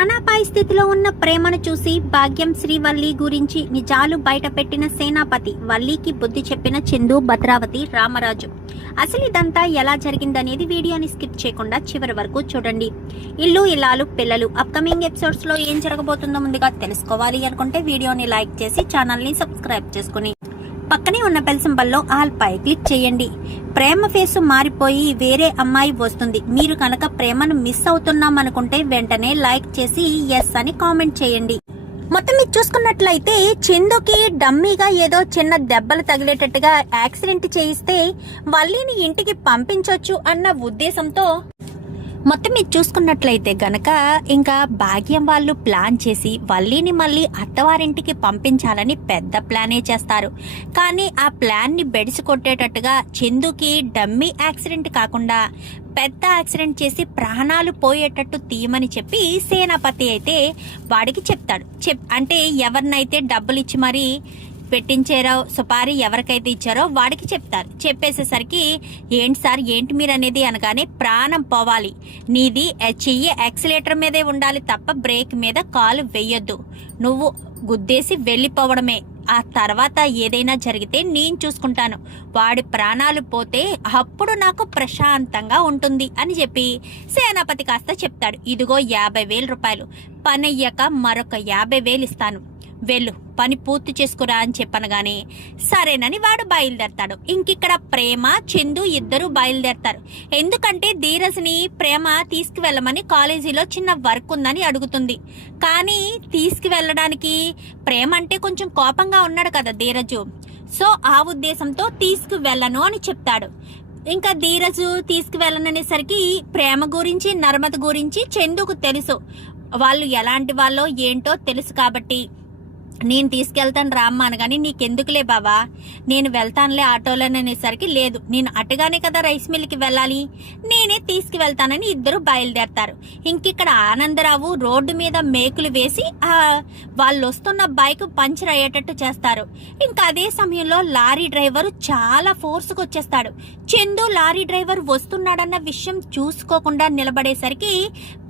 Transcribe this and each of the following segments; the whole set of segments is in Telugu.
ప్రాణాపాయ స్థితిలో ఉన్న ప్రేమను చూసి భాగ్యం శ్రీవల్లి గురించి నిజాలు బయటపెట్టిన సేనాపతి, వల్లికి బుద్ధి చెప్పిన చందు, భద్రావతి, రామరాజు. అసలు ఇదంతా ఎలా జరిగిందనేది వీడియోని స్కిప్ చేయకుండా చివరి వరకు చూడండి. ఇల్లు ఇల్లాలు పిల్లలు అప్కమింగ్ ఎపిసోడ్స్ లో ఏం జరగబోతుందో ముందుగా తెలుసుకోవాలి అనుకుంటే వీడియోని లైక్ చేసి ఛానల్ ని సబ్స్క్రైబ్ చేసుకుని పక్కనే ఉన్న బెల్ సింబల్ లో ఆల్ పై క్లిక్ చేయండి. ప్రేమ ఫేసు మారిపోయి వేరే అమ్మాయి వస్తుంది. మీరు కనుక ప్రేమను మిస్ అవుతున్నాం అనుకుంటే వెంటనే లైక్ చేసి ఎస్ అని కామెంట్ చేయండి. మొత్తం మీరు చూసుకున్నట్లయితే చందుకి డమ్మీగా ఏదో చిన్న దెబ్బలు తగిలేటట్టుగా యాక్సిడెంట్ చేయిస్తే వల్లిని ఇంటికి పంపించొచ్చు అన్న ఉద్దేశంతో మొత్తం మీరు చూసుకున్నట్లయితే గనక ఇంకా భాగ్యం వాళ్ళు ప్లాన్ చేసి వల్లిని మళ్ళీ అత్తవారింటికి పంపించాలని పెద్ద ప్లానే చేస్తారు. కానీ ఆ ప్లాన్ ని బెడిసి కొట్టేటట్టుగా చందుకి డమ్మీ యాక్సిడెంట్ కాకుండా పెద్ద యాక్సిడెంట్ చేసి ప్రాణాలు పోయేటట్టు తీయమని చెప్పి సేనాపతి అయితే వాడికి చెప్తాడు. అంటే ఎవరినైతే డబ్బులు ఇచ్చి మరీ పెట్టించారో సుపారీ ఎవరికైతే ఇచ్చారో వాడికి చెప్తారు. చెప్పేసేసరికి ఏంటి సార్ ఏంటి మీరు అనేది అనగానే ప్రాణం పోవాలి, నీది చెయ్యి యాక్సిలేటర్ మీదే ఉండాలి తప్ప బ్రేక్ మీద కాలు వెయ్యొద్దు, నువ్వు గుద్దేసి వెళ్ళిపోవడమే, ఆ తర్వాత ఏదైనా జరిగితే నేను చూసుకుంటాను, వాడి ప్రాణాలు పోతే అప్పుడు నాకు ప్రశాంతంగా ఉంటుంది అని చెప్పి సేనాపతి కాస్త చెప్తాడు. ఇదిగో 50,000 రూపాయలు, పని అయ్యాక మరొక 50,000 ఇస్తాను, వెళ్ళు పని పూర్తి చేసుకురా అని చెప్పనగానే సరేనని వాడు బయలుదేరతాడు. ఇంకిక్కడ ప్రేమ చందు ఇద్దరు బయలుదేరతారు. ఎందుకంటే ధీరజ్ని ప్రేమ తీసుకువెళ్ళమని కాలేజీలో చిన్న వర్క్ ఉందని అడుగుతుంది. కానీ తీసుకువెళ్ళడానికి ప్రేమ అంటే కొంచెం కోపంగా ఉన్నాడు కదా ధీరజు, సో ఆ ఉద్దేశంతో తీసుకువెళ్ళను అని చెప్తాడు. ఇంకా ధీరజు తీసుకువెళ్ళననేసరికి ప్రేమ గురించి నర్మద గురించి చందుకు తెలుసు, వాళ్ళు ఎలాంటి వాళ్ళో ఏంటో తెలుసు కాబట్టి నేను తీసుకెళ్తాను రామ్మ అనగాని నీకెందుకులే బావా నేను వెళ్తానులే ఆటోలోనేసరికి లేదు నేను అటుగానే కదా రైస్ మిల్కి వెళ్ళాలి, నేనే తీసుకువెళ్తానని ఇద్దరు బయలుదేరతారు. ఇంకిక్కడ ఆనందరావు రోడ్డు మీద మేకులు వేసి వాళ్ళు వస్తున్న బైక్ పంచర్ అయ్యేటట్టు చేస్తారు. ఇంకా అదే సమయంలో లారీ డ్రైవర్ చాలా ఫోర్స్కి వచ్చేస్తాడు. చందు లారీ డ్రైవర్ వస్తున్నాడన్న విషయం చూసుకోకుండా నిలబడేసరికి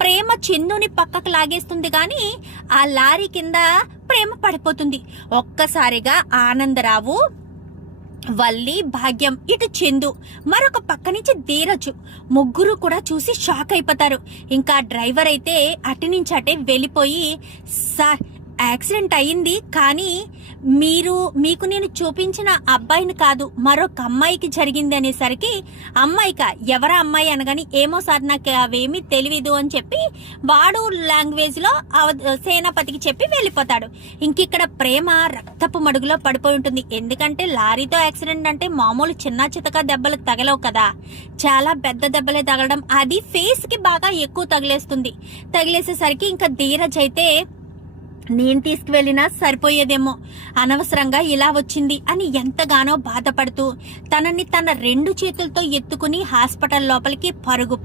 ప్రేమ చందుని పక్కకు లాగేస్తుంది గాని ఆ లారీ కింద ప్రేమ పడిపోతుంది. ఒక్కసారిగా ఆనందరావు, వల్లి, భాగ్యం, ఇటు చందు, మరొక పక్క నుంచి ధీరజు ముగ్గురు కూడా చూసి షాక్ అయిపోతారు. ఇంకా డ్రైవర్ అయితే అటు నుంచి అటే వెళ్ళిపోయి సార్ యాక్సిడెంట్ అయ్యింది కానీ మీకు నేను చూపించిన అబ్బాయిని కాదు మరొక అమ్మాయికి జరిగింది అనేసరికి అమ్మాయికా ఎవరా అమ్మాయి అనగాని ఏమో సార్ నాకు అవేమీ తెలియదు అని చెప్పి వాడు లాంగ్వేజ్ లో సేనాపతికి చెప్పి వెళ్ళిపోతాడు. ఇంకిక్కడ ప్రేమ రక్తపు మడుగులో పడిపోయి ఉంటుంది. ఎందుకంటే లారీతో యాక్సిడెంట్ అంటే మామూలు చిన్న చితక దెబ్బలు తగలవు కదా, చాలా పెద్ద దెబ్బలే తగలడం, అది ఫేస్ కి బాగా ఎక్కువ తగిలేస్తుంది. తగిలేసేసరికి ఇంకా ధీరజ్ అయితే నేను తీసుకువెళ్ళినా సరిపోయేదేమో, అనవసరంగా ఇలా వచ్చింది అని ఎంతగానో బాధపడుతూ తనని తన 2 చేతులతో ఎత్తుకుని హాస్పిటల్ లోపలికి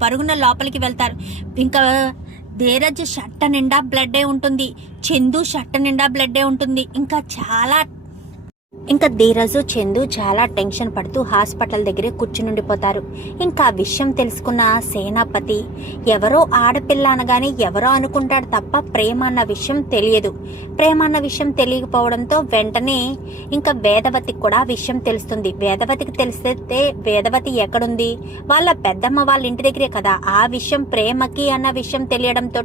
పరుగున లోపలికి వెళ్తారు. ఇంకా ధీరజ్ షర్ట్ నిండా బ్లడ్డే ఉంటుంది, చందు షర్ట్ నిండా బ్లడ్డే ఉంటుంది. ఇంకా ధీరజు చందు చాలా టెన్షన్ పడుతూ హాస్పిటల్ దగ్గరే కూర్చునుండిపోతారు. ఇంకా ఆ విషయం తెలుసుకున్న సేనాపతి ఎవరో ఆడపిల్ల అనగానే ఎవరో అనుకుంటాడు తప్ప ప్రేమ అన్న విషయం తెలియదు. ప్రేమ అన్న విషయం తెలియకపోవడంతో వెంటనే ఇంకా వేదవతికి కూడా విషయం తెలుస్తుంది. వేదవతికి తెలిస్తే వేదవతి ఎక్కడుంది, వాళ్ళ పెద్దమ్మ వాళ్ళ ఇంటి దగ్గరే కదా. ఆ విషయం ప్రేమకి అన్న విషయం తెలియడంతో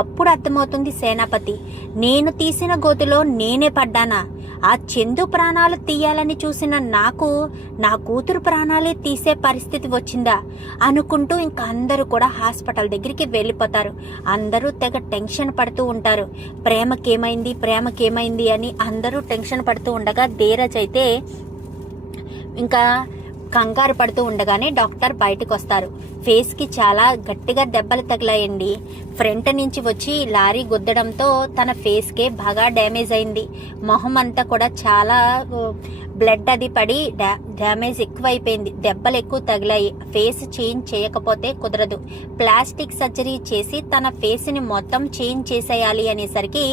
అప్పుడు అర్థమవుతుంది సేనాపతి నేను తీసిన గోతిలో నేనే పడ్డానా, ఆ చందు ప్రాణాలు తీయాలని చూసిన నాకు నా కూతురు ప్రాణాలే తీసే పరిస్థితి వచ్చిందా అనుకుంటూ ఇంకా అందరూ కూడా హాస్పిటల్ దగ్గరికి వెళ్ళిపోతారు. అందరూ తెగ టెన్షన్ పడుతూ ఉంటారు. ప్రేమకేమైంది అని అందరూ టెన్షన్ పడుతూ ఉండగా ధీరజ్ అయితే ఇంకా కంగారు పడుతూ ఉండగానే డాక్టర్ బయటకు వస్తారు. ఫేస్ కి చాలా గట్టిగా దెబ్బలు తగిలాయండి. ఫ్రంట్ నుంచి వచ్చి లారీ గుద్దడంతో తన ఫేస్ కే బాగా డ్యామేజ్ అయింది. మొహం అంతా కూడా చాలా బ్లడ్ అది పడి డ్యామేజ్ ఎక్కువైపోయింది, దెబ్బలు ఎక్కువ తగిలాయి. ఫేస్ చేంజ్ చేయకపోతే కుదరదు, ప్లాస్టిక్ సర్జరీ చేసి తన ఫేస్ ని మొత్తం చేంజ్ చేసేయాలి అనేసరికి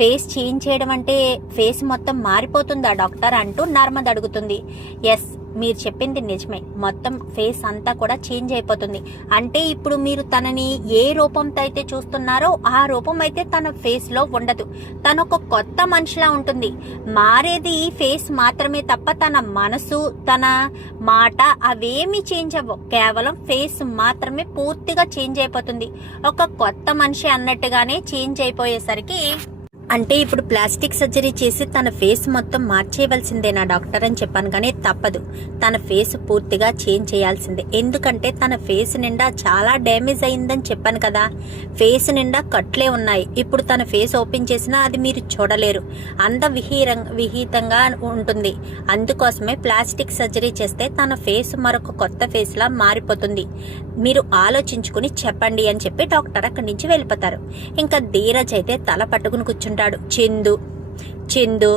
ఫేస్ చేంజ్ చేయడం అంటే ఫేస్ మొత్తం మారిపోతుందా డాక్టర్ అంటూ నర్మద అడుగుతుంది. ఎస్ మీరు చెప్పింది నిజమే, మొత్తం ఫేస్ అంతా కూడా చేంజ్ అయిపోతుంది. అంటే ఇప్పుడు మీరు తనని ఏ రూపంతో అయితే చూస్తున్నారో ఆ రూపం అయితే తన ఫేస్ లో ఉండదు. తను ఒక కొత్త మనిషిలా ఉంటుంది. మారేది ఫేస్ మాత్రమే తప్ప తన మనసు, తన మాట అవేమీ చేంజ్ అవ్వవు. కేవలం ఫేస్ మాత్రమే పూర్తిగా చేంజ్ అయిపోతుంది. ఒక కొత్త మనిషి అన్నట్టుగానే చేంజ్ అయిపోయేసరికి, అంటే ఇప్పుడు ప్లాస్టిక్ సర్జరీ చేసి తన ఫేస్ మొత్తం మార్చేయవలసిందేనా డాక్టర్ అని చెప్పాను, కానీ తప్పదు. తన ఫేస్ పూర్తిగా చేంజ్ చేయాల్సిందే. ఎందుకంటే తన ఫేస్ నిండా చాలా డ్యామేజ్ అయిందని చెప్పాను కదా. ఫేస్ నిండా కట్లే ఉన్నాయి. ఇప్పుడు తన ఫేస్ ఓపెన్ చేసినా అది మీరు చూడలేరు, విహితంగా ఉంటుంది. అందుకోసమే ప్లాస్టిక్ సర్జరీ చేస్తే తన ఫేస్ మరొక కొత్త ఫేస్ లా మారిపోతుంది. మీరు ఆలోచించుకుని చెప్పండి అని చెప్పి డాక్టర్ అక్కడి నుంచి వెళ్ళిపోతారు. ఇంకా ధీరజ్ అయితే తల పట్టుకుని కూర్చుంటాడు. చందు,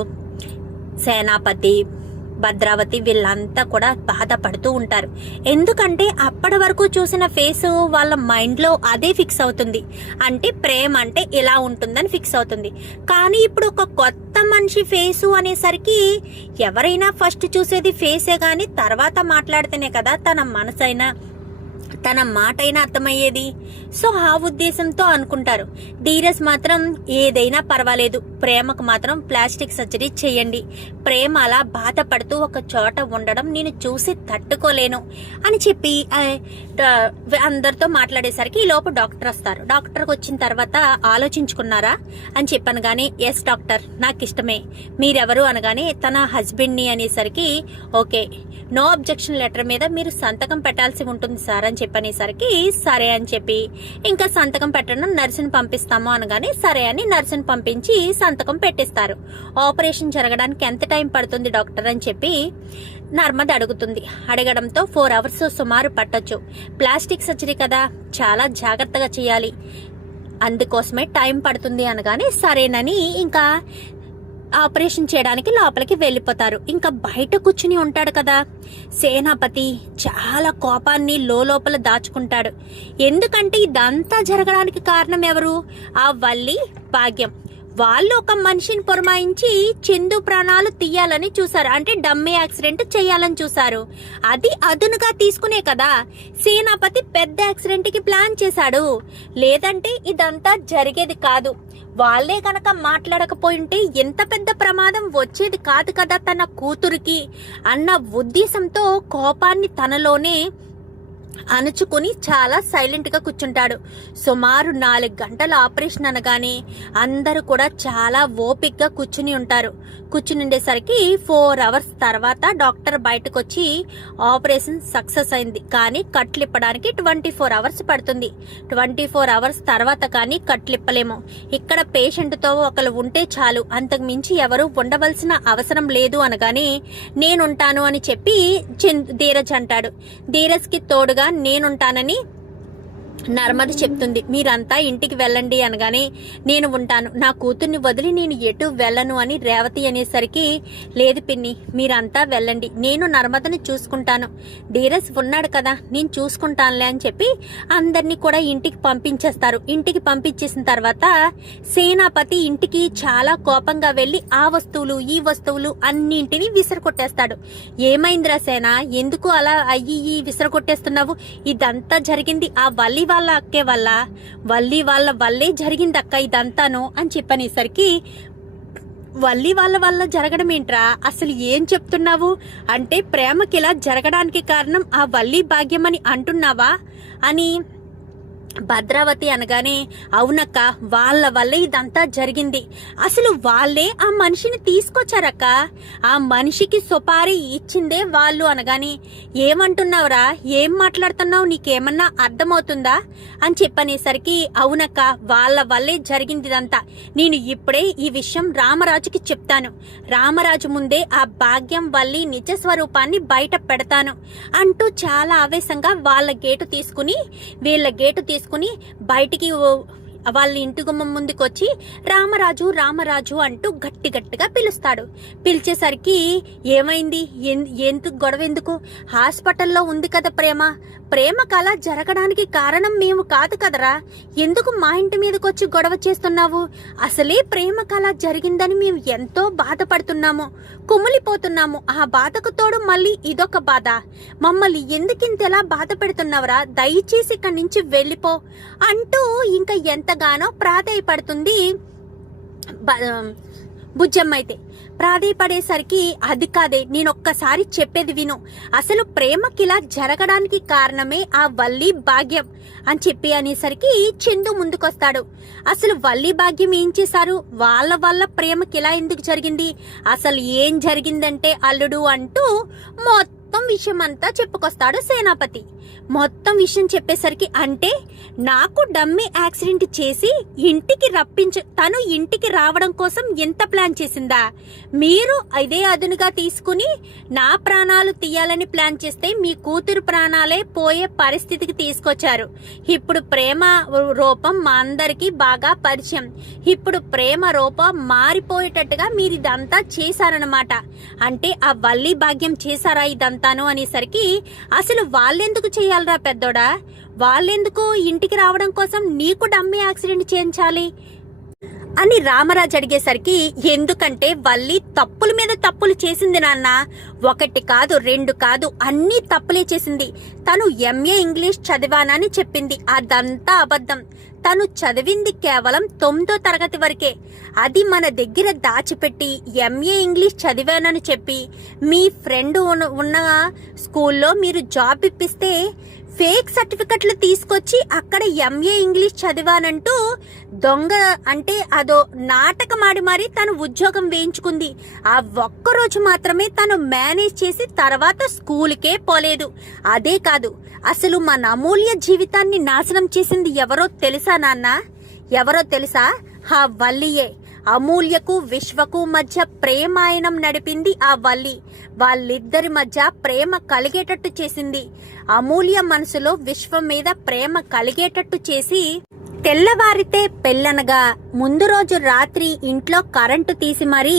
సేనాపతి, భద్రావతి వీళ్ళంతా కూడా బాధపడుతూ ఉంటారు. ఎందుకంటే అప్పటి వరకు చూసిన ఫేస్ వాళ్ళ మైండ్ లో అదే ఫిక్స్ అవుతుంది. అంటే ప్రేమ అంటే ఇలా ఉంటుందని ఫిక్స్ అవుతుంది. కానీ ఇప్పుడు ఒక కొత్త మనిషి ఫేసు అనేసరికి ఎవరైనా ఫస్ట్ చూసేది ఫేసే గాని తర్వాత మాట్లాడితేనే కదా తన మనసైనా తన మాట అయినా అర్థమయ్యేది. సో ఆ ఉద్దేశంతో అనుకుంటారు. ధీరజ్ మాత్రం ఏదైనా పర్వాలేదు, ప్రేమకు మాత్రం ప్లాస్టిక్ సర్జరీ చేయండి. ప్రేమ అలా బాధపడుతూ ఒక చోట ఉండడం నేను చూసి తట్టుకోలేను అని చెప్పి అందరితో మాట్లాడేసరికి ఈ లోపు డాక్టర్ వస్తారు. డాక్టర్కి వచ్చిన తర్వాత ఆలోచించుకున్నారా అని చెప్పాను గానీ, ఎస్ డాక్టర్ నాకు ఇష్టమే, మీరెవరు అనగానే తన హస్బెండ్ని అనేసరికి, ఓకే నో అబ్జెక్షన్ లెటర్ మీద మీరు సంతకం పెట్టాల్సి ఉంటుంది సార్ అని చెప్పనేసరికి సరే అని చెప్పి ఇంకా సంతకం పెట్టడం నర్సుని పంపిస్తాము అనగానే సరే అని నర్సుని పంపించి సంతకం పెట్టిస్తారు. ఆపరేషన్ జరగడానికి ఎంత టైం పడుతుంది డాక్టర్ అని చెప్పి నర్మద అడుగుతుంది. అడగడంతో 4 hours సుమారు పట్టొచ్చు. ప్లాస్టిక్ సర్జరీ కదా, చాలా జాగ్రత్తగా చేయాలి, అందుకోసమే టైం పడుతుంది అనగానే సరేనని ఇంకా ఆపరేషన్ చేయడానికి లోపలికి వెళ్ళిపోతారు. ఇంకా బయట కూర్చుని ఉంటాడు కదా సేనాపతి, చాలా కోపాన్ని లోపల దాచుకుంటాడు. ఎందుకంటే ఇదంతా జరగడానికి కారణం ఎవరు? ఆ వల్లి, భాగ్యం. వాళ్ళు ఒక మనిషిని పురమాయించి చందు ప్రాణాలు తీయాలని చూసారు. అంటే డమ్మీ యాక్సిడెంట్ చేయాలని చూసారు. అది అదునుగా తీసుకునే కదా సేనాపతి పెద్ద యాక్సిడెంట్ కి ప్లాన్ చేశాడు. లేదంటే ఇదంతా జరిగేది కాదు. వాళ్లే గనక మాట్లాడకపోయింటే ఎంత పెద్ద ప్రమాదం వచ్చేది కాదు కదా తన కూతురికి అన్న ఉద్దేశంతో కోపాన్ని తనలోనే అణుచుకుని చాలా సైలెంట్ గా కూర్చుంటాడు. సుమారు 4 గంటల ఆపరేషన్ అనగానే అందరూ కూడా చాలా ఓపిక్ గా కూర్చుని ఉంటారు. కూర్చుని ఉండేసరికి 4 hours తర్వాత డాక్టర్ బయటకు వచ్చి ఆపరేషన్ సక్సెస్ అయింది, కానీ కట్లిప్పడానికి 24 hours పడుతుంది. 24 hours తర్వాత కానీ కట్లిప్పలేము. ఇక్కడ పేషెంట్ తో ఒకరు ఉంటే చాలు, అంతకు మించి ఎవరు ఉండవలసిన అవసరం లేదు అనగానే నేనుంటాను అని చెప్పి ధీరజ్ అంటాడు. ధీరజ్ కి తోడుగా నేనుంటానని నర్మద చెప్తుంది. మీరంతా ఇంటికి వెళ్ళండి అనగానే నేను ఉంటాను, నా కూతుర్ని వదిలి నేను ఎటు వెళ్ళను అని రేవతి అనేసరికి లేదు పిన్ని, మీరంతా వెళ్ళండి, నేను నర్మదను చూసుకుంటాను, ధీరజ్ ఉన్నాడు కదా నేను చూసుకుంటానులే అని చెప్పి అందరినీ కూడా ఇంటికి పంపించేస్తారు. ఇంటికి పంపించేసిన తర్వాత సేనాపతి ఇంటికి చాలా కోపంగా వెళ్లి ఆ వస్తువులు ఈ వస్తువులు అన్నింటినీ విసిరకొట్టేస్తాడు. ఏమైందిరా సేన, ఎందుకు అలా అయ్యి విసిరకొట్టేస్తున్నావు? ఇదంతా జరిగింది ఆ వల్లి వాళ్ళ అక్కే వల్ల, వల్లి వాళ్ళ వల్లే జరిగింది అక్క ఇదంతాను అని చెప్పనేసరికి వల్లి వాళ్ళ వల్ల జరగడం ఏంట్రా, అసలు ఏం చెప్తున్నావు? అంటే ప్రేమకి ఇలా జరగడానికి కారణం ఆ వల్లి భాగ్యం అని అంటున్నావా అని భద్రావతి అనగానే అవునక్క, వాళ్ళ వల్లే ఇదంతా జరిగింది. అసలు వాళ్ళే ఆ మనిషిని తీసుకొచ్చారక్క, ఆ మనిషికి సుపారీ ఇచ్చిందే వాళ్ళు అనగానే ఏమంటున్నావురా, ఏం మాట్లాడుతున్నావు, నీకేమన్నా అర్థమవుతుందా అని చెప్పనేసరికి అవునక్క, వాళ్ళ వల్లే జరిగింది ఇదంతా. నేను ఇప్పుడే ఈ విషయం రామరాజుకి చెప్తాను, రామరాజు ముందే ఆ భాగ్యం వల్లి నిజ స్వరూపాన్ని బయట పెడతాను అంటూ చాలా ఆవేశంగా వాళ్ళ గేటు తీసుకుని వీళ్ళ గేటు తీసుకుని బయటికి వాళ్ళ ఇంటి గుమ్మం ముందుకొచ్చి రామరాజు రామరాజు అంటూ గట్టి గట్టిగా పిలుస్తాడు. పిలిచేసరికి ఏమైంది, ఎందుకు గొడవ, ఎందుకు, హాస్పిటల్లో ఉంది కదా ప్రేమ కళ జరగడానికి కారణం మేము కాదు కదరా, ఎందుకు మా ఇంటి మీదకొచ్చి గొడవ చేస్తున్నావు, అసలే ప్రేమ కళ జరిగిందని మేము ఎంతో బాధపడుతున్నాము, కుమిలిపోతున్నాము, ఆ బాధకు తోడు మళ్ళీ ఇదొక బాధ, మమ్మల్ని ఎందుకింతలా బాధ పెడుతున్నావురా, దయచేసి ఇక్కడి నుంచి వెళ్ళిపో అంటూ ఇంకా ఎంతగానో ప్రాధేయపడుతుంది బుజ్జమ్మ. అయితే ప్రాధేయపడేసరికి అది కాదే, నేనొక్కసారి చెప్పేది విను, అసలు ప్రేమకిలా జరగడానికి కారణమే ఆ వల్లి భాగ్యం అని చెప్పి అనేసరికి చందు ముందుకొస్తాడు. అసలు వల్లి భాగ్యం ఏం చేశారు, వాళ్ళ వల్ల ప్రేమకిలా ఎందుకు జరిగింది, అసలు ఏం జరిగిందంటే అల్లుడు అంటూ మొత్తం విషయం అంతా చెప్పుకొస్తాడు సేనాపతి. మొత్తం విషయం చెప్పేసరికి, అంటే నాకు డమ్మీ యాక్సిడెంట్ చేసి తను ఇంటికి రావడం కోసం ఎంత ప్లాన్ చేసిందా, మీరు ఇదే అదునుగా తీసుకుని నా ప్రాణాలు తీయాలని ప్లాన్ చేస్తే మీ కూతురు ప్రాణాలే పోయే పరిస్థితికి తీసుకొచ్చారు. ఇప్పుడు ప్రేమ రూపం మా అందరికీ బాగా పరిచయం, ఇప్పుడు ప్రేమ రూపం మారిపోయేటట్టుగా మీరు ఇదంతా చేశారనమాట, అంటే ఆ వల్లి భాగ్యం చేశారా ఇదంతాను అనేసరికి, అసలు వాళ్ళెందుకు చేయాలరా పెద్దోడా, వాళ్ళెందుకు ఇంటికి రావడం కోసం నీకు డమ్మీ యాక్సిడెంట్ చేయించాలి అని రామరాజు అడిగేసరికి, ఎందుకంటే వల్లి తప్పుల మీద తప్పులు చేసింది నాన్న, ఒకటి కాదు రెండు కాదు అన్ని తప్పులే చేసింది. తను ఎంఏ ఇంగ్లీష్ చదివానని చెప్పింది, అదంతా అబద్ధం. తను చదివింది కేవలం 9వ తరగతి వరకే, అది మన దగ్గర దాచిపెట్టి ఎంఏ ఇంగ్లీష్ చదివానని చెప్పి మీ ఫ్రెండ్ ఉన్న స్కూల్లో మీరు జాబ్ ఇప్పిస్తే ఫేక్ సర్టిఫికెట్లు తీసుకొచ్చి అక్కడ ఎంఏ ఇంగ్లీష్ చదివానంటూ దొంగ అంటే అదో నాటకమాడి మరి తను ఉద్యోగం వేయించుకుంది. ఆ ఒక్కరోజు మాత్రమే తను మేనేజ్ చేసి తర్వాత స్కూల్కే పోలేదు. అదే కాదు, అసలు మన అమూల్య జీవితాన్ని నాశనం చేసింది ఎవరో తెలుసా నాన్న, ఎవరో తెలుసా, ఆ వల్లియే. అమూల్యకు విశ్వకు మధ్య ప్రేమాయణం నడిపింది ఆ వల్లి. వాళ్ళిద్దరి మధ్య ప్రేమ కలిగేటట్టు చేసింది. అమూల్య మనసులో విశ్వం మీద ప్రేమ కలిగేటట్టు చేసి తెల్లవారితే పెళ్ళనగా ముందు రోజు రాత్రి ఇంట్లో కరెంటు తీసి మరీ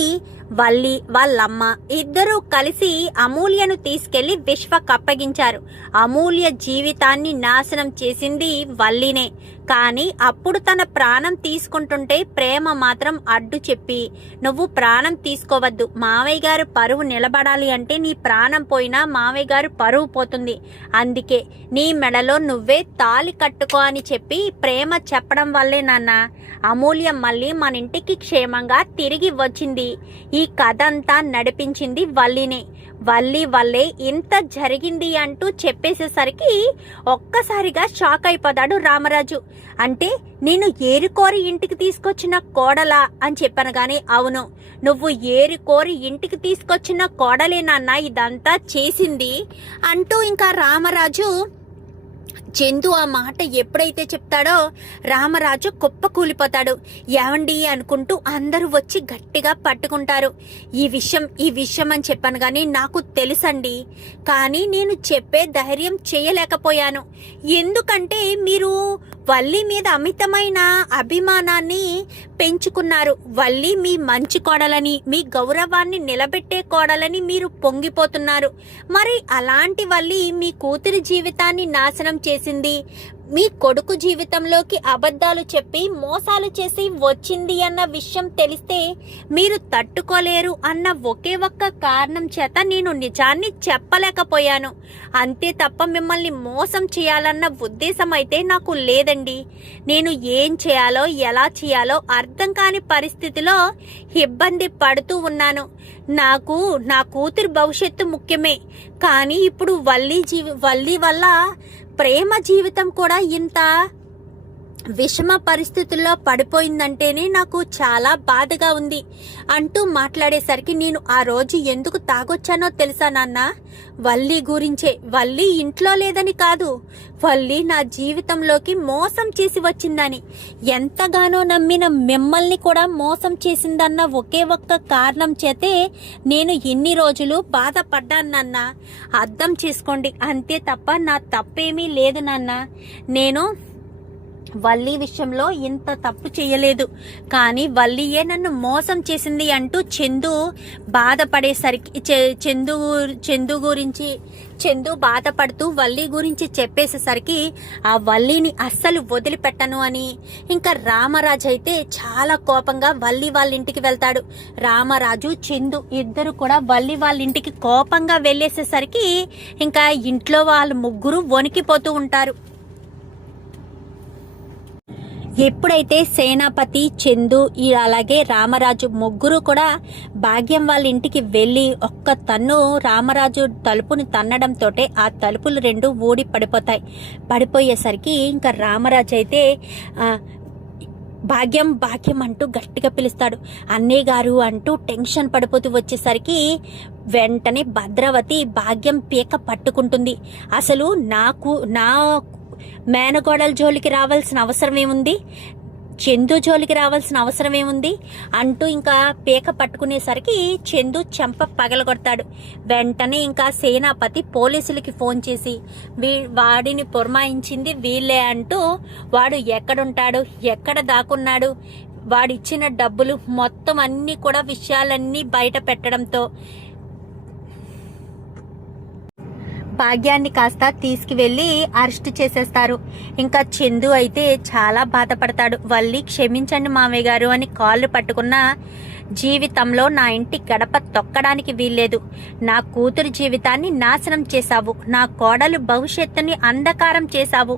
వల్లి వాళ్ళమ్మ ఇద్దరూ కలిసి అమూల్యను తీసుకెళ్లి విశ్వకు అప్పగించారు. అమూల్య జీవితాన్ని నాశనం చేసింది వల్లినే. కానీ అప్పుడు తన ప్రాణం తీసుకుంటుంటే ప్రేమ మాత్రం అడ్డు చెప్పి, నువ్వు ప్రాణం తీసుకోవద్దు, మావయ్య గారు పరువు నిలబడాలి అంటే నీ ప్రాణం పోయినా మావయ్య గారు పరువు పోతుంది, అందుకే నీ మెడలో నువ్వే తాళి కట్టుకో అని చెప్పి ప్రేమ చెప్పడం వల్లే నాన్న అమూల్య మళ్ళీ మన ఇంటికి క్షేమంగా తిరిగి వచ్చింది. ఈ కథ అంతా నడిపించింది వల్లినే. వల్లి వల్లే ఇంత జరిగింది అంటూ చెప్పేసేసరికి ఒక్కసారిగా షాక్ అయిపోతాడు రామరాజు. అంటే నేను ఏరుకోరి ఇంటికి తీసుకొచ్చిన కోడలా అని చెప్పాను గాని, అవును, నువ్వు ఏరుకోరి ఇంటికి తీసుకొచ్చిన కోడలే నాన్న ఇదంతా చేసింది అంటూ ఇంకా రామరాజు చందు ఆ మాట ఎప్పుడైతే చెప్తాడో రామరాజు కుప్ప కూలిపోతాడు. ఏవండి అనుకుంటూ అందరూ వచ్చి గట్టిగా పట్టుకుంటారు. ఈ విషయం అని చెప్పాను కానీ నాకు తెలుసండి, కానీ నేను చెప్పే ధైర్యం చేయలేకపోయాను. ఎందుకంటే మీరు వల్లి మీద అమితమైన అభిమానాన్ని పెంచుకున్నారు. వల్లి మీ మంచి కోడలని, మీ గౌరవాన్ని నిలబెట్టే కోడలని మీరు పొంగిపోతున్నారు. మరి అలాంటి వల్లి మీ కూతురి జీవితాన్ని నాశనం చేసింది, మీ కొడుకు జీవితంలోకి అబద్ధాలు చెప్పి మోసాలు చేసి వచ్చింది అన్న విషయం తెలిస్తే మీరు తట్టుకోలేరు అన్న ఒకే ఒక్క కారణం చేత నేను నిజాన్ని చెప్పలేకపోయాను. అంతే తప్ప మిమ్మల్ని మోసం చేయాలన్న ఉద్దేశం అయితే నాకు లేదండి. నేను ఏం చేయాలో ఎలా చేయాలో అర్థం కాని పరిస్థితిలో ఇబ్బంది పడుతూ ఉన్నాను. నాకు నా కూతురు భవిష్యత్తు ముఖ్యమే, కానీ ఇప్పుడు వల్లి వల్ల ప్రేమ జీవితం కూడా ఇంత విషమ పరిస్థితుల్లో పడిపోయిందంటేనే నాకు చాలా బాధగా ఉంది అంటూ మాట్లాడేసరికి, నేను ఆ రోజు ఎందుకు తాగొచ్చానో తెలుసా నాన్న, వల్లి గురించే. వల్లి ఇంట్లో లేదని కాదు, వల్లి నా జీవితంలోకి మోసం చేసి వచ్చిందని, ఎంతగానో నమ్మిన మిమ్మల్ని కూడా మోసం చేసిందన్న ఒకే ఒక్క కారణం చేతే నేను ఇన్ని రోజులు బాధపడ్డాను నాన్న. అర్థం చేసుకోండి, అంతే తప్ప నా తప్పేమీ లేదు నాన్న. నేను వల్లి విషయంలో ఇంత తప్పు చేయలేదు, కానీ వల్లియే నన్ను మోసం చేసింది అంటూ చందు బాధపడేసరికి చందు బాధపడుతూ వల్లి గురించి చెప్పేసేసరికి ఆ వల్లిని అస్సలు వదిలిపెట్టను అని ఇంకా రామరాజు అయితే చాలా కోపంగా వల్లి వాళ్ళ ఇంటికి వెళ్తాడు. రామరాజు చందు ఇద్దరు కూడా వల్లి వాళ్ళ ఇంటికి కోపంగా వెళ్ళేసేసరికి ఇంకా ఇంట్లో వాళ్ళ ముగ్గురు వణికిపోతూ ఉంటారు. ఎప్పుడైతే సేనాపతి, చందు అలాగే రామరాజు ముగ్గురు కూడా భాగ్యం వాళ్ళ ఇంటికి వెళ్ళి ఒక్క తన్ను రామరాజు తలుపుని తన్నడంతో ఆ తలుపులు రెండు ఊడి పడిపోయేసరికి ఇంకా రామరాజు అయితే భాగ్యం భాగ్యం అంటూ గట్టిగా పిలుస్తాడు. అన్నయ్య గారు అంటూ టెన్షన్ పడిపోతూ వచ్చేసరికి వెంటనే భద్రావతి భాగ్యం పీక పట్టుకుంటుంది. అసలు నా మేనగోడల జోలికి రావాల్సిన అవసరం ఏముంది, చందు జోలికి రావాల్సిన అవసరం ఏముంది అంటూ ఇంకా పీక పట్టుకునేసరికి చందు చెంప పగలగొడతాడు. వెంటనే ఇంకా సేనాపతి పోలీసులకి ఫోన్ చేసి వాడిని పురమాయించింది వీళ్ళే అంటూ వాడు ఎక్కడుంటాడు, ఎక్కడ దాక్కున్నాడు, వాడిచ్చిన డబ్బులు మొత్తం అన్ని కూడా విషయాలన్నీ బయట పెట్టడంతో భాగ్యాన్ని కాస్త తీసుకువెళ్ళి అరెస్ట్ చేసేస్తారు. ఇంకా చందు అయితే చాలా బాధపడతాడు. వల్లి క్షమించండి మామయ్య గారు అని కాళ్ళు పట్టుకున్నా జీవితంలో నా ఇంటి గడప తొక్కడానికి వీల్లేదు. నా కూతురు జీవితాన్ని నాశనం చేశావు, నా కోడలు భవిష్యత్తుని అంధకారం చేశావు.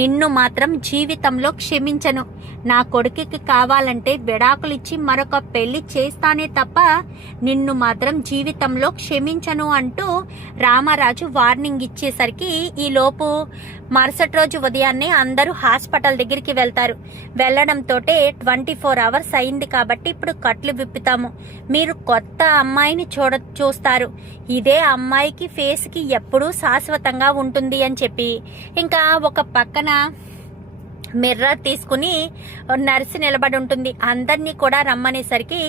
నిన్ను మాత్రం జీవితంలో క్షమించను. నా కొడుకుకి కావాలంటే విడాకులిచ్చి మరొక పెళ్లి చేస్తానే తప్ప నిన్ను మాత్రం జీవితంలో క్షమించను అంటూ రామరాజు వార్నింగ్ ఇచ్చేసరికి ఈలోపు మరుసటి రోజు ఉదయాన్నే అందరూ హాస్పిటల్ దగ్గరికి వెళ్తారు. వెళ్లడంతో 24 hours అయింది కాబట్టి ఇప్పుడు కట్లు విప్పుతాము, మీరు కొత్త అమ్మాయిని చూస్తారు, ఇదే అమ్మాయికి ఫేస్ కి ఎప్పుడూ శాశ్వతంగా ఉంటుంది అని చెప్పి ఇంకా ఒక పక్కన మిర్రర్ తీసుకుని నర్సు నిలబడి ఉంటుంది. అందరినీ కూడా రమ్మనేసరికి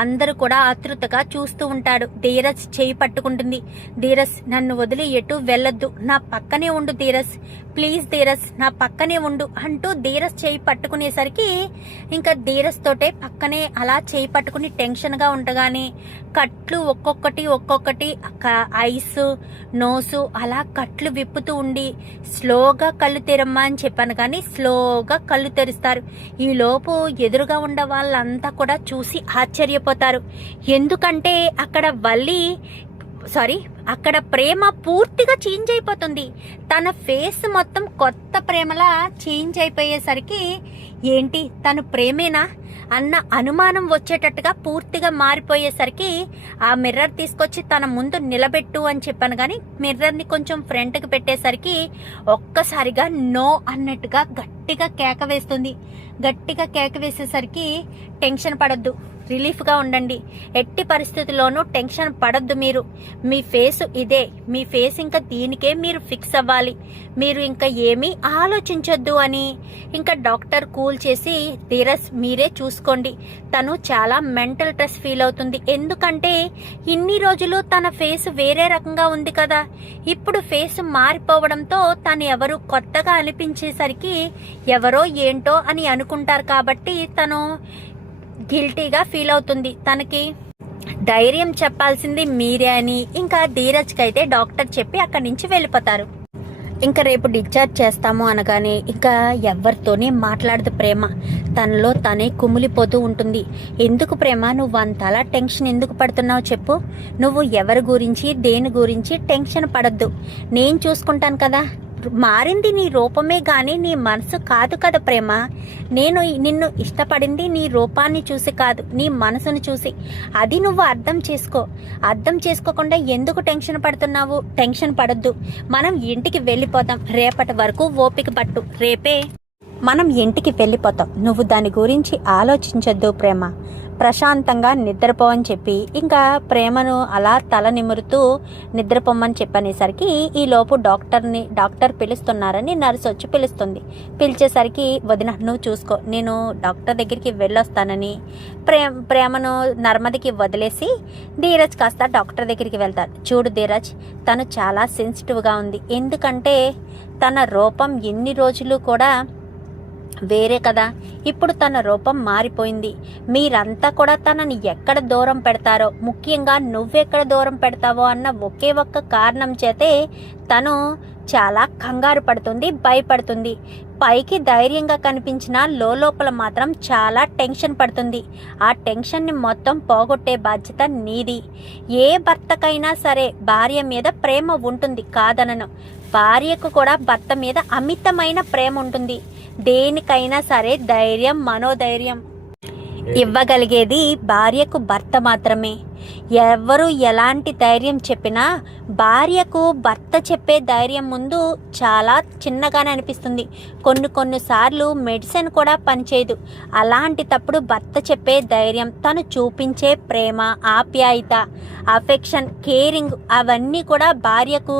అందరూ కూడా ఆతృతగా చూస్తూ ఉంటాడు. ధీరజ్ చేయి పట్టుకుంటుంది. ధీరజ్ నన్ను వదిలి ఎటు వెళ్ళొద్దు, నా పక్కనే ఉండు ధీరజ్, ప్లీజ్ ధీరజ్ నా పక్కనే ఉండు అంటూ ధీరజ్ చేయి పట్టుకునేసరికి ఇంకా ధీరజ్ తోటే పక్కనే అలా చేయి పట్టుకుని టెన్షన్ గా ఉండగానే కట్లు ఒక్కొక్కటి ఐస్ నోసు అలా కట్లు విప్పుతూ ఉండి స్లోగా కళ్ళు తెరమ్మా అని చెప్పాను కానీ స్లోగా కళ్ళు తెరుస్తారు. ఈ లోపు ఎదురుగా ఉన్న వాళ్ళంతా కూడా చూసి ఆశ్చర్యపోతారు. ఎందుకంటే అక్కడ ప్రేమ పూర్తిగా చేంజ్ అయిపోతుంది. తన ఫేస్ మొత్తం కొత్త ప్రేమలా చేంజ్ అయిపోయేసరికి ఏంటి తను ప్రేమేనా అన్న అనుమానం వచ్చేటట్టుగా పూర్తిగా మారిపోయేసరికి ఆ మిర్రర్ తీసుకొచ్చి తన ముందు నిలబెట్టు అని చెప్పాను కానీ మిర్రర్ని కొంచెం ఫ్రంట్కి పెట్టేసరికి ఒక్కసారిగా నో అన్నట్టుగా గట్టిగా కేక వేస్తుంది. గట్టిగా కేక వేసేసరికి టెన్షన్ పడొద్దు, రిలీఫ్గా ఉండండి, ఎట్టి పరిస్థితుల్లోనూ టెన్షన్ పడొద్దు, మీరు మీ ఫేస్ ఇదే, మీ ఫేస్ ఇంకా దీనికే మీరు ఫిక్స్ అవ్వాలి, మీరు ఇంకా ఏమీ ఆలోచించొద్దు అని ఇంకా డాక్టర్ కూల్ చేసి ధీరజ్ మీరే చూసుకోండి, తను చాలా మెంటల్ స్ట్రెస్ ఫీల్ అవుతుంది, ఎందుకంటే ఇన్ని రోజులు తన ఫేస్ వేరే రకంగా ఉంది కదా, ఇప్పుడు ఫేస్ మారిపోవడంతో తను ఎవరు కొత్తగా అనిపించేసరికి ఎవరో ఏంటో అని అనుకుంటారు కాబట్టి తను గిల్టీగా ఫీల్ అవుతుంది. తనకి ధైర్యం చెప్పాల్సింది మీరే అని ఇంకా ధీరజ్కి అయితే డాక్టర్ చెప్పి అక్కడి నుంచి వెళ్ళిపోతారు. ఇంకా రేపు డిశ్చార్జ్ చేస్తాము అనగానే ఇంకా ఎవరితోనే మాట్లాడదు ప్రేమ. తనలో తనే కుమిలిపోతూ ఉంటుంది. ఎందుకు ప్రేమ నువ్వు అంతలా టెన్షన్ ఎందుకు పడుతున్నావు చెప్పు, నువ్వు ఎవరి గురించి దేని గురించి టెన్షన్ పడద్దు, నేను చూసుకుంటాను కదా, మారింది నీ రూపమే గాని నీ మనసు కాదు కదా ప్రేమ, నేను నిన్ను ఇష్టపడింది నీ రూపాన్ని చూసి కాదు నీ మనసును చూసి, అది నువ్వు అర్థం చేసుకో, అర్థం చేసుకోకుండా ఎందుకు టెన్షన్ పడుతున్నావు, టెన్షన్ పడొద్దు, మనం ఇంటికి వెళ్ళిపోతాం, రేపటి వరకు ఓపిక పట్టు, రేపే మనం ఇంటికి వెళ్ళిపోతాం, నువ్వు దాని గురించి ఆలోచించొద్దు ప్రేమ, ప్రశాంతంగా నిద్రపోవని చెప్పి ఇంకా ప్రేమను అలా తల నిమురుతూ నిద్రపోమని చెప్పనేసరికి ఈ లోపు డాక్టర్ పిలుస్తున్నారని నర్సు వచ్చి పిలుస్తుంది. పిలిచేసరికి వదిన నువ్వు చూసుకో, నేను డాక్టర్ దగ్గరికి వెళ్ళొస్తానని ప్రేమను నర్మదికి వదిలేసి ధీరజ్ కాస్త డాక్టర్ దగ్గరికి వెళ్తారు. చూడు ధీరజ్, తను చాలా సెన్సిటివ్గా ఉంది, ఎందుకంటే తన రూపం ఎన్ని రోజులు కూడా వేరే కదా. ఇప్పుడు తన రూపం మారిపోయింది. మీరంతా కూడా తనని ఎక్కడ దూరం పెడతారో, ముఖ్యంగా నువ్వెక్కడ దూరం పెడతావో అన్న ఒకే ఒక్క కారణం చేతే తను చాలా కంగారు పడుతుంది, భయపడుతుంది. పైకి ధైర్యంగా కనిపించినా లోపల మాత్రం చాలా టెన్షన్ పడుతుంది. ఆ టెన్షన్ని మొత్తం పోగొట్టే బాధ్యత నీది. ఏ భర్తకైనా సరే భార్య మీద ప్రేమ ఉంటుంది, కాదనను. భార్యకు కూడా భర్త మీద అమితమైన ప్రేమ ఉంటుంది. దేనికైనా సరే ధైర్యం, మనోధైర్యం ఇవ్వగలిగేది భార్యకు భర్త మాత్రమే. ఎవరు ఎలాంటి ధైర్యం చెప్పినా భార్యకు భర్త చెప్పే ధైర్యం ముందు చాలా చిన్నగానే అనిపిస్తుంది. కొన్నిసార్లు మెడిసిన్ కూడా పనిచేయదు. అలాంటి తప్పుడు భర్త చెప్పే ధైర్యం, తను చూపించే ప్రేమ, ఆప్యాయత, అఫెక్షన్, కేరింగ్ అవన్నీ కూడా భార్యకు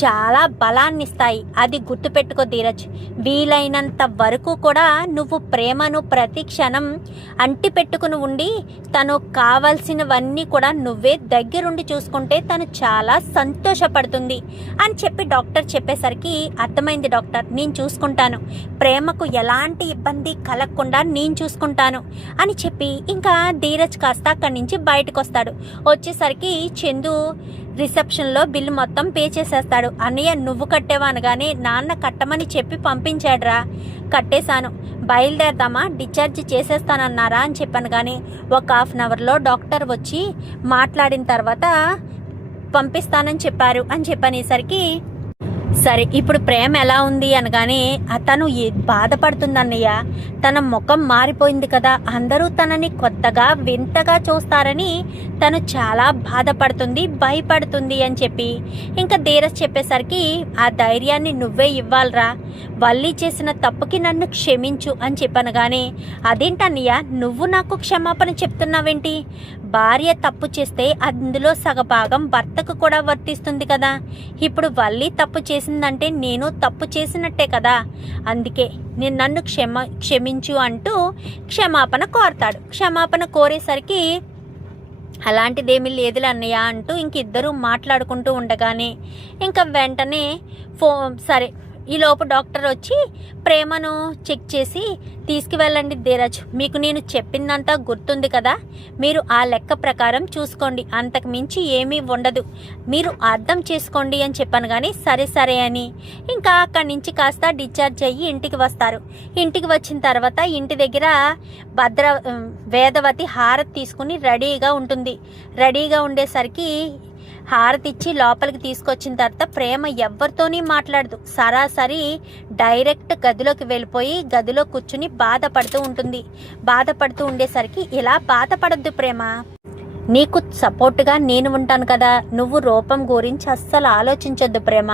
చాలా బలాన్ని ఇస్తాయి. అది గుర్తుపెట్టుకో ధీరజ్. వీలైనంత వరకు కూడా నువ్వు ప్రేమను ప్రతి క్షణం అంటి పెట్టుకుని ఉండి తను కావాల్సినవన్నీ కూడా నువ్వే దగ్గరుండి చూసుకుంటే తను చాలా సంతోషపడుతుంది అని చెప్పి డాక్టర్ చెప్పేసరికి అర్థమైంది డాక్టర్, నేను చూసుకుంటాను, ప్రేమకు ఎలాంటి ఇబ్బంది కలగకుండా నేను చూసుకుంటాను అని చెప్పి ఇంకా ధీరజ్ కాస్త అక్కడి నుంచి బయటకు వస్తాడు. వచ్చేసరికి చందు రిసెప్షన్లో బిల్లు మొత్తం పే చేసేస్తాడు. అన్నయ్య నువ్వు కట్టేవా అనగానే నాన్న కట్టమని చెప్పి పంపించాడురా, కట్టేశాను, బయలుదేరదామా, డిశ్చార్జ్ చేసేస్తానన్నారా అని చెప్పాను. కానీ ఒక హాఫ్ అన్ అవర్లో డాక్టర్ వచ్చి మాట్లాడిన తర్వాత పంపిస్తానని చెప్పారు అని చెప్పనేసరికి సరే ఇప్పుడు ప్రేమ ఎలా ఉంది అనగానే తను బాధపడుతుంది అన్నయ్య, తన ముఖం మారిపోయింది కదా, అందరూ తనని కొత్తగా వింతగా చూస్తారని తను చాలా బాధపడుతుంది, భయపడుతుంది అని చెప్పి ఇంకా ధీరజ్ చెప్పేసరికి ఆ ధైర్యాన్ని నువ్వే ఇవ్వాలరా, వల్లి చేసిన తప్పుకి నన్ను క్షమించు అని చెప్పాను. కానీ అదేంటన్నయ్య నువ్వు నాకు క్షమాపణ చెప్తున్నావేంటి? భార్య తప్పు చేస్తే అందులో సగభాగం భర్తకు కూడా వర్తిస్తుంది కదా. ఇప్పుడు వల్లి తప్పు చేసిందంటే నేను తప్పు చేసినట్టే కదా. అందుకే నేను నన్ను క్షమించు అంటూ క్షమాపణ కోరతాడు. క్షమాపణ కోరేసరికి అలాంటిదేమీ లేదులే అన్నయ్య అంటూ ఇంకిద్దరూ మాట్లాడుకుంటూ ఉండగానే ఇంకా వెంటనే సరే ఈలోపు డాక్టర్ వచ్చి ప్రేమను చెక్ చేసి తీసుకువెళ్ళండి ధీరజ్, మీకు నేను చెప్పిందంతా గుర్తుంది కదా, మీరు ఆ లెక్క ప్రకారం చూసుకోండి, అంతకు మించి ఏమీ ఉండదు, మీరు అర్థం చేసుకోండి అని చెప్పాను. కానీ సరే సరే అని ఇంకా అక్కడి నుంచి కాస్త డిశ్చార్జ్ అయ్యి ఇంటికి వస్తారు. ఇంటికి వచ్చిన తర్వాత ఇంటి దగ్గర వేదవతి హారతి తీసుకుని రెడీగా ఉంటుంది. రెడీగా ఉండేసరికి హారతి ఇచ్చి లోపలికి తీసుకొచ్చిన తర్వాత ప్రేమ ఎవరితోని మాట్లాడదు. సరాసరి డైరెక్ట్ గదిలోకి వెళ్ళిపోయి గదిలో కూర్చుని బాధపడుతూ ఉంటుంది. బాధపడుతూ ఉండేసరికి ఇలా బాధపడద్దు ప్రేమ, నీకు సపోర్ట్గా నేను ఉంటాను కదా, నువ్వు రూపం గురించి అస్సలు ఆలోచించొద్దు ప్రేమ.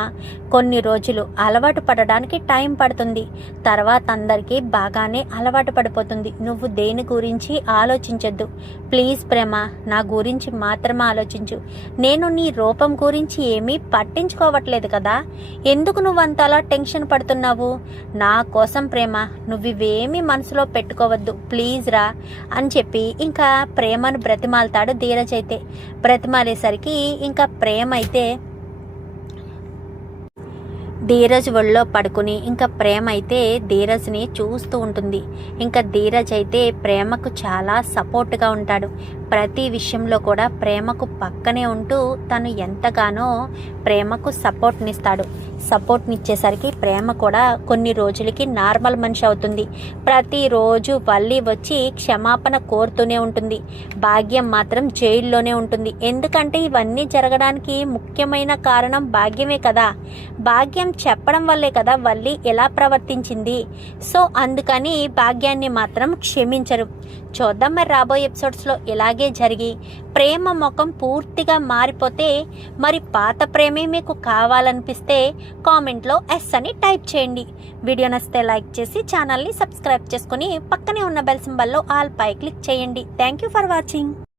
కొన్ని రోజులు అలవాటు పడడానికి టైం పడుతుంది, తర్వాత అందరికీ బాగానే అలవాటు పడిపోతుంది. నువ్వు దేని గురించి ఆలోచించొద్దు ప్లీజ్ ప్రేమ, నా గురించి మాత్రమే ఆలోచించు. నేను నీ రూపం గురించి ఏమీ పట్టించుకోవట్లేదు కదా, ఎందుకు నువ్వు అంతలా టెన్షన్ పడుతున్నావు? నా కోసం ప్రేమ, నువ్వు ఇవేమీ మనసులో పెట్టుకోవద్దు ప్లీజ్ రా అని చెప్పి ఇంకా ప్రేమను బ్రతిమాలతాడు ధీరజ్. అయితే బ్రతిమాలేసరికి ఇంకా ప్రేమ అయితే ధీరజ్ ఒళ్ళో పడుకుని ఇంకా ప్రేమ అయితే ధీరజ్ని చూస్తూ ఉంటుంది. ఇంకా ధీరజ్ అయితే ప్రేమకు చాలా సపోర్ట్గా ఉంటాడు. ప్రతి విషయంలో కూడా ప్రేమకు పక్కనే ఉంటూ తను ఎంతగానో ప్రేమకు సపోర్ట్నిస్తాడు. సపోర్ట్నిచ్చేసరికి ప్రేమ కూడా కొన్ని రోజులకి నార్మల్ మనిషి అవుతుంది. ప్రతిరోజు వల్లి వచ్చి క్షమాపణ కోరుతూనే ఉంటుంది. భాగ్యం మాత్రం జైల్లోనే ఉంటుంది. ఎందుకంటే ఇవన్నీ జరగడానికి ముఖ్యమైన కారణం భాగ్యమే కదా. భాగ్యం చెప్పడం వల్లే కదా వల్లి ఎలా ప్రవర్తించింది. సో అందుకని భాగ్యాన్ని మాత్రం క్షమించరు. చూద్దాం మరి రాబోయే ఎపిసోడ్స్లో ఇలాగే జరిగి ప్రేమ ముఖం పూర్తిగా మారిపోతే మరి పాత ప్రేమే మీకు కావాలనిపిస్తే కామెంట్లో ఎస్ అని టైప్ చేయండి. వీడియో నచ్చితే లైక్ చేసి ఛానల్ని సబ్స్క్రైబ్ చేసుకుని పక్కనే ఉన్న బెల్ సింబల్లో ఆల్ పై క్లిక్ చేయండి. Thank you for watching.